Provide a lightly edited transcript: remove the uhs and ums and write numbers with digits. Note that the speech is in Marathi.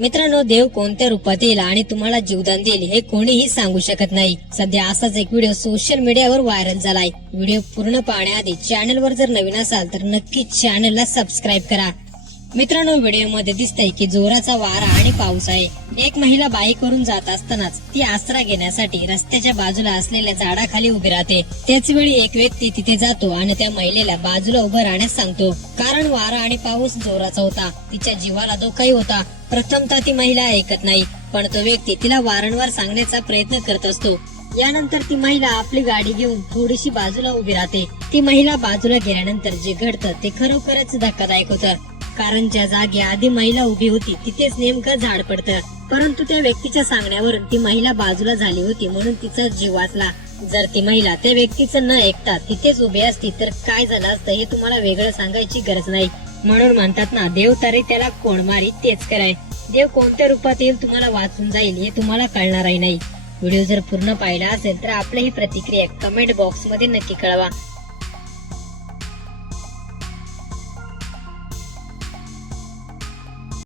मित्रांनो, देव कोणत्या रूपात येईल आणि तुम्हाला जीवदान देईल हे कोणीही सांगू शकत नाही. सध्या असाच एक व्हिडिओ सोशल मीडियावर व्हायरल झालाय. व्हिडिओ पूर्ण पाहण्याआधी चॅनलवर जर नवीन असाल तर नक्कीच चॅनलला सबस्क्राईब करा. मित्रांनो, व्हिडिओमध्ये दिसतंय की जोराचा वारा आणि पाऊस आहे. एक महिला बाईकवरून जात असतानाच ती आसरा घेण्यासाठी रस्त्याच्या बाजूला असलेल्या झाडाखाली उभी राहते. त्याच वेळी एक व्यक्ती तिथे जातो आणि त्या महिलेला बाजूला उभं राहण्यास सांगतो, कारण वारा आणि पाऊस जोराचा होता. तिच्या जीवाला धोकाही होता. प्रथमतः ती महिला ऐकत नाही, पण तो व्यक्ती तिला वारंवार सांगण्याचा प्रयत्न करत असतो. यानंतर ती महिला आपली गाडी घेऊन थोडीशी बाजूला उभी राहते. ती महिला बाजूला गेल्यानंतर जे घडतं ते खरोखरच धक्कादायक होतं, कारण ज्या जागी आधी महिला उभी होती तिथेच नेमकं झाड पडतं. परंतु त्या व्यक्तीच्या सांगण्यावरून ती महिला बाजूला झाली होती म्हणून तिचा जीव वाचला. जर ती महिला त्या व्यक्तीचं न ऐकता तिथेच उभी असती तर काय झालं असतं हे तुम्हाला वेगळं सांगायची गरज नाही. म्हणून म्हणतात ना, देव तरी त्याला कोण मारी तेच कराय. देव कोणत्या रूपात येईल तुम्हाला वाचून जाईल हे तुम्हाला कळणारही नाही. व्हिडिओ जर पूर्ण पाहिला असेल तर आपली ही प्रतिक्रिया कमेंट बॉक्स मध्ये नक्की कळवा.